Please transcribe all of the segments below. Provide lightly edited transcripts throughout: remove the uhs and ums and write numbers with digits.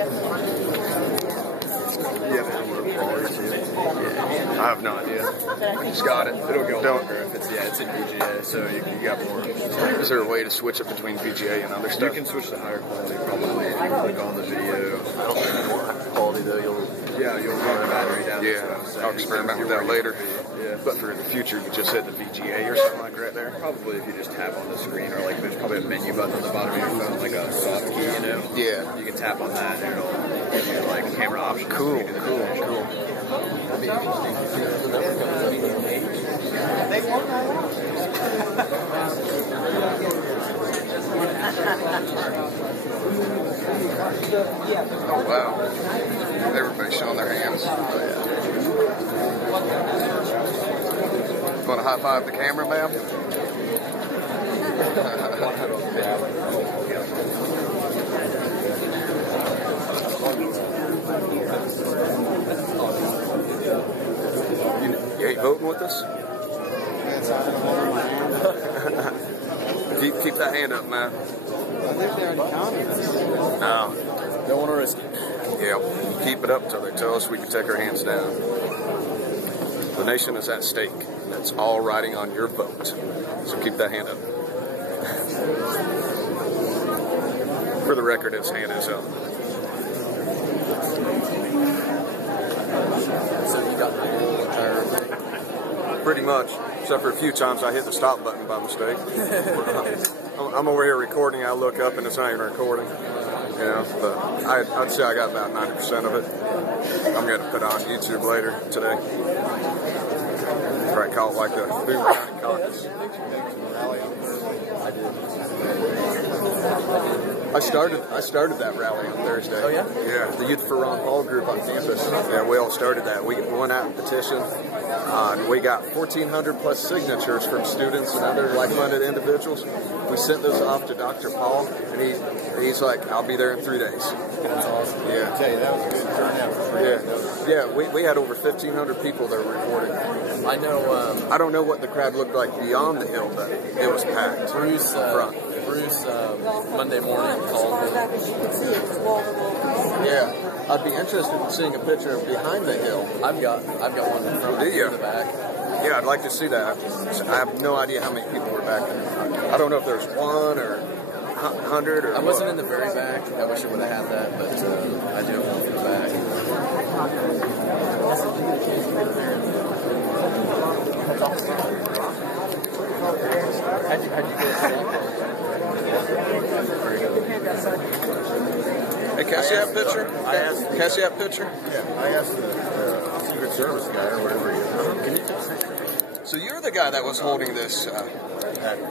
I have no idea. Just got it. It'll go longer if it's in VGA, so you got more. Is there a way to switch it between VGA and other stuff? You can switch to higher quality probably. Click on the video. I don't think more quality though. You'll run the battery down. Yeah, I'll experiment with that later. Yeah. But for the future, you just hit the VGA or something like right there? Probably if you just tap on the screen, or like there's probably a menu button on the bottom of your phone, like a soft key, you know? Yeah. You can tap on that and it'll give you like camera options. Cool. That'd be interesting to see if that comes up with an age. Oh, wow. Everybody's showing their hands. Want to high five the camera, ma'am? You ain't voting with us? Keep that hand up, man. I think they already counted us. No. Don't want to risk it. Yeah, keep it up until they tell us we can take our hands down. The nation is at stake, and it's all riding on your vote. So keep that hand up. For the record, his hand is up. So you got the entire thing? Pretty much, except for a few times I hit the stop button by mistake. I'm over here recording, I look up and it's not even recording. You know, but I'd say I got about 90% of it. I'm going to put on YouTube later today. Probably call it like the Boone County Caucus. I started that rally on Thursday. Oh, yeah? Yeah, the Youth for Ron Paul group on campus. Yeah, we all started that. We went out and petitioned. And we got 1,400 plus signatures from students and other like-minded individuals. We sent those off to Dr. Paul, and he's like, I'll be there in 3 days. That's awesome. Yeah. I tell you, that was a good turnout for free. Yeah, we had over 1,500 people that were recording. I know. I don't know what the crowd looked like beyond the hill, but it was packed. Bruce Monday morning called me. Yeah, I'd be interested in seeing a picture of behind the hill. I've got one in front Do you? in the back. Yeah, I'd like to see that. I have no idea how many people were back there. I don't know if there's 1 or 100 or. I wasn't in the very back. I wish I would have had that, but I do have one in the back. How'd you get Hey, can I see that picture? Can I see that picture? Yeah, I asked the Secret Service guy or whatever he is. Can you tell me? So you're the guy that was holding this. That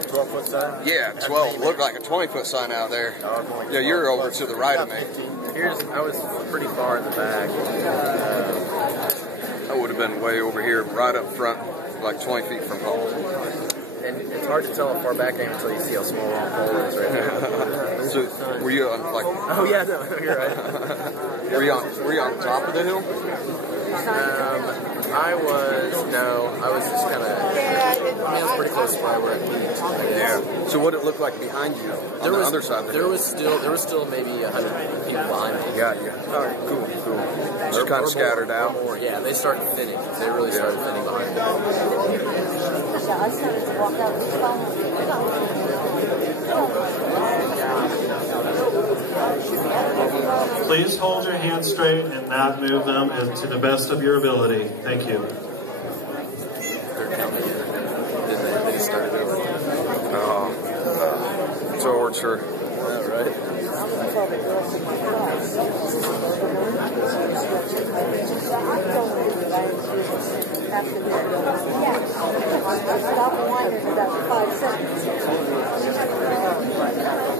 12-foot sign? Yeah, 12. Looked like a 20-foot sign out there. Yeah, you're over to the right of me. I was pretty far in the back. I would have been way over here, right up front, like 20 feet from home. And it's hard to tell how far back I am until you see how small Ron Paul is right there. So were you on like? Oh yeah, no, you're right. Were you on top of the hill? I was just kind of. I was pretty close to where it peaked. Yeah. So what did it look like behind you on the other side of the hill? There was still maybe 100 people behind me. Got you. All right, cool. Just kind of scattered out. Yeah, they started thinning. They really started thinning behind me. I started to walk out this Please hold your hands straight and not move them to the best of your ability. Thank you. They're counting it. They just started over. Torture. Yeah, right. Stop winding about 5 seconds.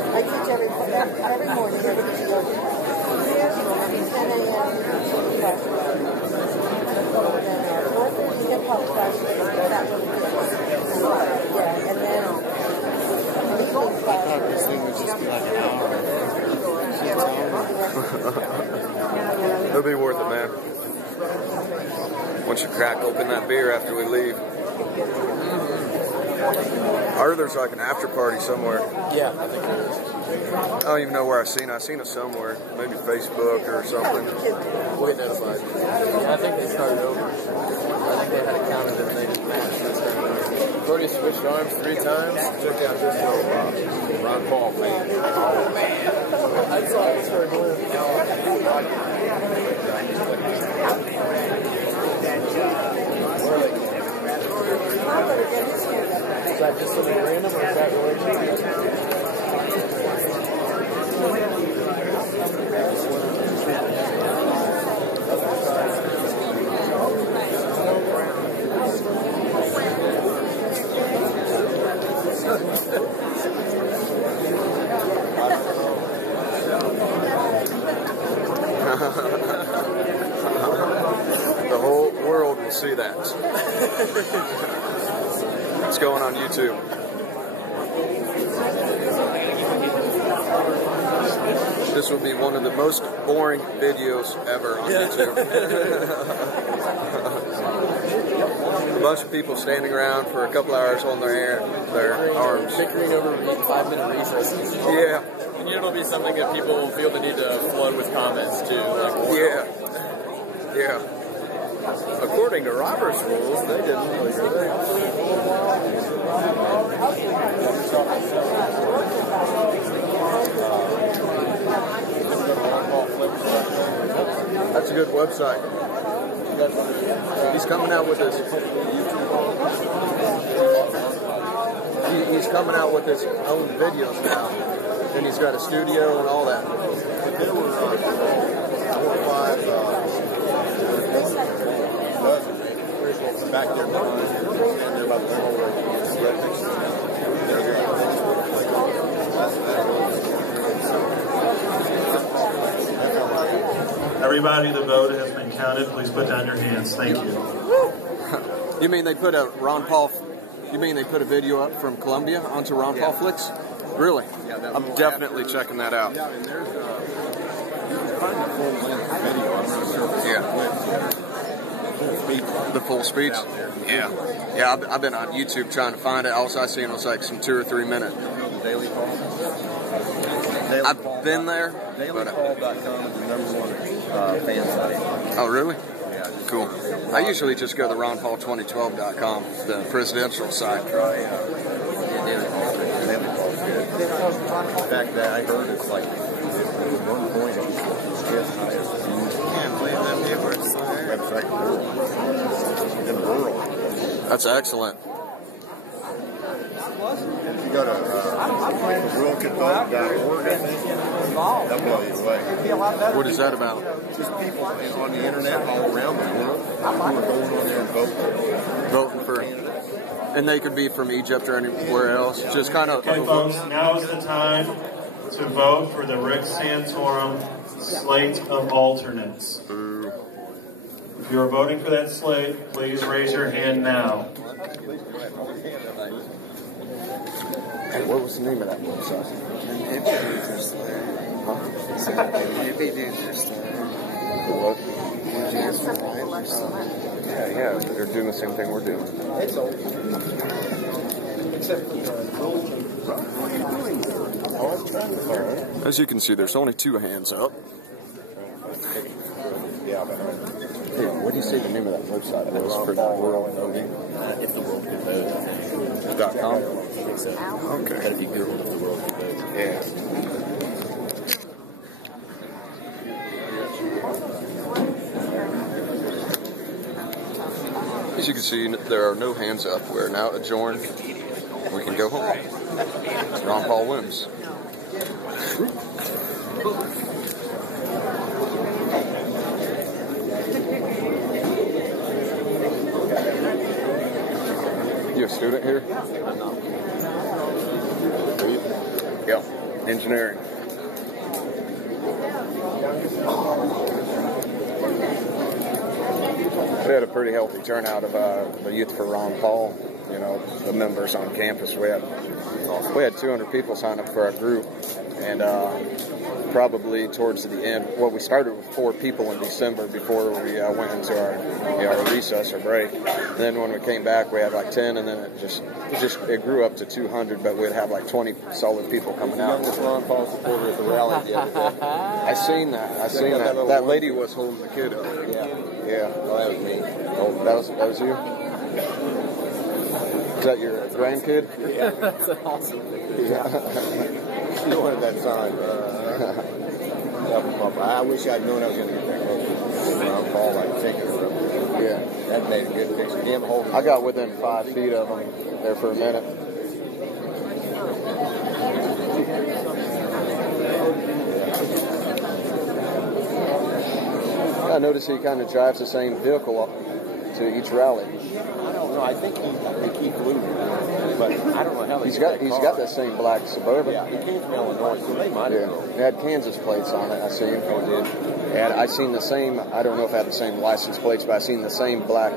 I teach every morning. I teach 10 a.m. hip-hop class. Yeah, and then This thing would just be like an hour. It'll be worth it, man. Once you crack open that beer after we leave. Or there's like an after party somewhere. Yeah, I think there is. I don't even know where I've seen it. I've seen it somewhere. Maybe Facebook or something. We'll get notified. Yeah, I think they started over. I think they had it counted and they just matched and started over. We've already switched arms 3 times. Check out this little Ron Paul fan. Oh, man. I saw it for a glimpse. Is that just something random or is that related? The whole world will see that. It's going on YouTube. This will be one of the most boring videos ever on YouTube. A bunch of people standing around for a couple hours holding their arms. Bickering over 5-minute recesses. Yeah. And it'll be something that people will feel the need to flood with comments too. Like, Yeah. Yeah. according to Robert's rules, they didn't really do That's a good website. He's coming out with his. He's coming out with his own videos now, and he's got a studio and all that. There were 4 or 5 dozen back there behind, and they're about the whole Everybody, the vote has been counted. Please put down your hands. Thank you. You mean they put a Ron Paul? You mean they put a video up from Columbia onto Ron Paul Flicks? Really? Yeah, I'm definitely checking that out. Yeah, and there's you can find the full length video on the surface. Yeah. The full speech? Yeah. Yeah, I've been on YouTube trying to find it. All I seen was like some 2 or 3 minute. Daily Call. I've been there. DailyCall.com is the #1 fan site. Oh, really? Yeah. Cool. I usually just go to RonPaul2012.com, the presidential site. Try Daily Call. Daily Call is good. In fact, that I heard it's like at one point it was as high as the Can't believe them people are so website in the world. That's excellent. And if you go to worldcouldovote.org, I think, that'll blow you away. What is that about? Just people on the internet all around the world who are going on there and Voting for, and they could be from Egypt or anywhere else. Just kind of. Okay, folks, now is the time to vote for the Rick Santorum slate of alternates. If you are voting for that slate, please raise your hand now. Hey, what was the name of that website? hippie dudes are slayer. Hippie dudes are slayer. What? Dance for life or something. Yeah, they're doing the same thing we're doing. As you can see, there's only 2 hands up. Hey, what do you say the name of that website was for the world voting? If the world could vote, I think. .com? I think so. Okay. But if you Google if the world could vote. Yeah. As you can see, there are no hands up. We're now adjourned. We can go home. Ron Paul wins. You a student here? Yeah, engineering. We had a pretty healthy turnout of the Youth for Ron Paul. You know, the members on campus. We had 200 people sign up for our group. and probably towards the end. Well, we started with 4 people in December before we went into our recess or break. And then when we came back, we had like 10, and then it grew up to 200. But we'd have like 20 solid people coming out. Youngest Ron Paul supporter at the rally the other day. I seen that. That lady was holding the kid up. Yeah. Oh, that was me. Oh, that was you. Is that your grandkid? Yeah, that's awesome. Yeah. She wanted that sign. I wish I'd known I was going to get that close. Ron Paul, like, taking it from. Yeah. That made a good picture. Him holding. I got within 5 feet of him there for a minute. I noticed he kind of drives the same vehicle up to each rally. I don't know. I think they keep losing, but I don't know how He's got that same black Suburban. Yeah, he came from Illinois, so they might have. It had Kansas plates on it. I seen. Oh, it did. And I seen the same. I don't know if it had the same license plates, but I seen the same black,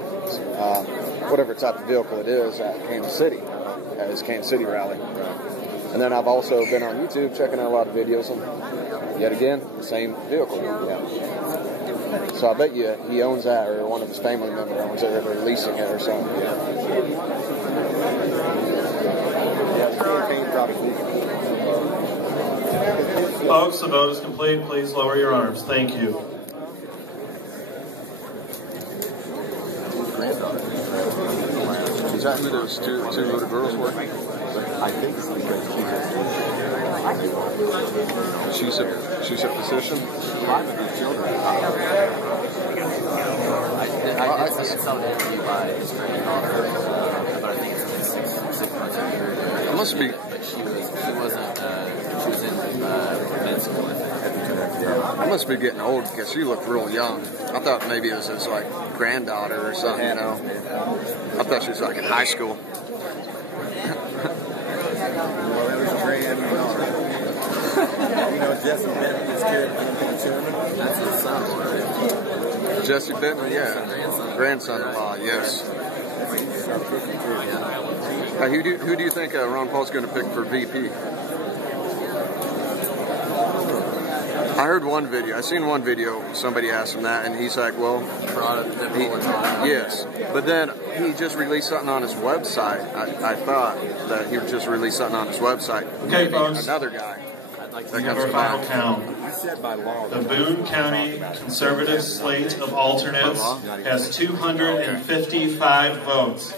whatever type of vehicle it is at Kansas City, at his Kansas City rally. And then I've also been on YouTube checking out a lot of videos, and yet again, the same vehicle. Yeah. So I bet you he owns that, or one of his family members owns it, or they're leasing it or something. Yeah, the campaign probably. Folks, the vote is complete. Please lower your arms. Thank you. Is that who those two little girls were? I think it's because She's a physician. 5 of these children. I saw an interview by his granddaughter, but I think it's been 6 months or a year. It must be. But she was in med school. I must be getting old because she looked real young. I thought maybe it was his like granddaughter or something, you know. I thought she was like in high school. Well, that was grand. Jesse Benton, his kid, chairman. That's his son, right? Jesse Benton, yeah. Grandson-in-law, yes. Who do you think Ron Paul's going to pick for VP? I heard one video. I seen one video. Somebody asked him that, and he's like, "Well, yes." But then he just released something on his website. I thought that he would just release something on his website. Okay, folks. Another guy. We have our final count. The Boone County Conservative slate of alternates has 255 votes.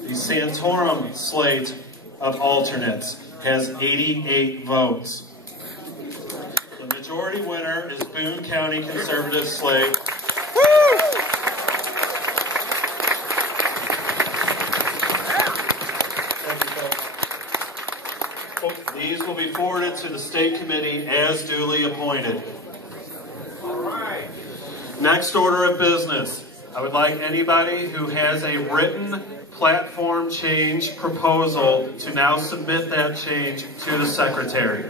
The Santorum slate of alternates has 88 votes. The majority winner is Boone County Conservative slate. These will be forwarded to the state committee as duly appointed. Next order of business. I would like anybody who has a written platform change proposal to now submit that change to the secretary.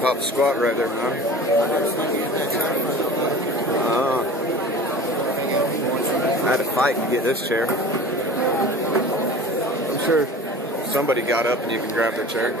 Pop squat right there, man. I had to fight to get this chair. I'm sure somebody got up and you can grab their chair.